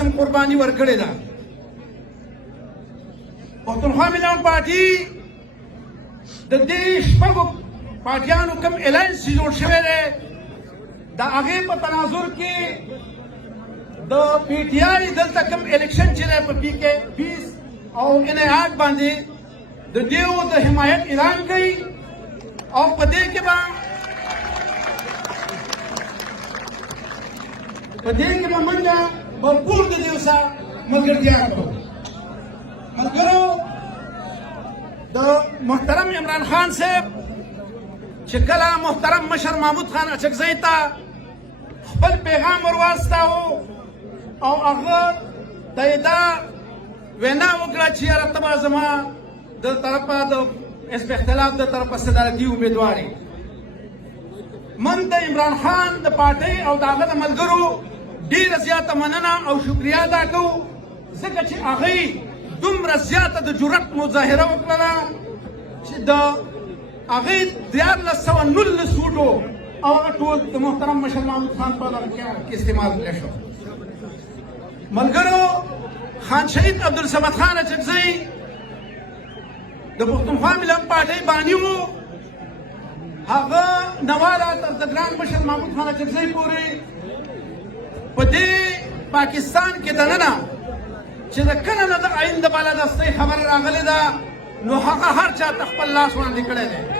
قسم قرباني ورکړې ده. پښتونخوا ملي پارټي د دې شپږو پارټیانو کوم الاینس چې جوړ شوی دی د هغې په تناظر کې د پی ټي آی دلته کوم الیکشن چې دی په پی کې پیس او انعاد باندې د دیو د حمایت اعلان کوي او په دې کې به منډه بھرپور د دیو سره ملګرتیا کوو. ملګرو د محترم عمران خان صاحب چې کله محترم مشر محمود خان اچکزی ته خپل پیغام ورواستاوه او هغه ته یې دا وینا وکړه چې یاره ته به زما د طرفه د حزب اختلاف د طرفه صدارتي امیدوار یې. من د عمران خان د پارټۍ او د هغه د ملګرو ډېره زیاته مننه او شکریه ادا کوو ځکه چې هغوی دومره زیاته د جرأت مظاهره وکړله چې د هغوی 1419 ووټو او هغه ټول د محترم مشر محمود خان په دغه کې استعمال کړی شو. ملګرو خان شهید عبدالصمد خان اچکزی د پښتونخوا ملي پارټۍ باني و. هغه نواله تر د ګران مشر محمود خان اچکزی پورې په دې پاکستان کې دننه چې د کله نه د آئین د بالادستۍ خبره راغلې ده نو هغه هر چا ته خپل لاس وړاندې کړی دی.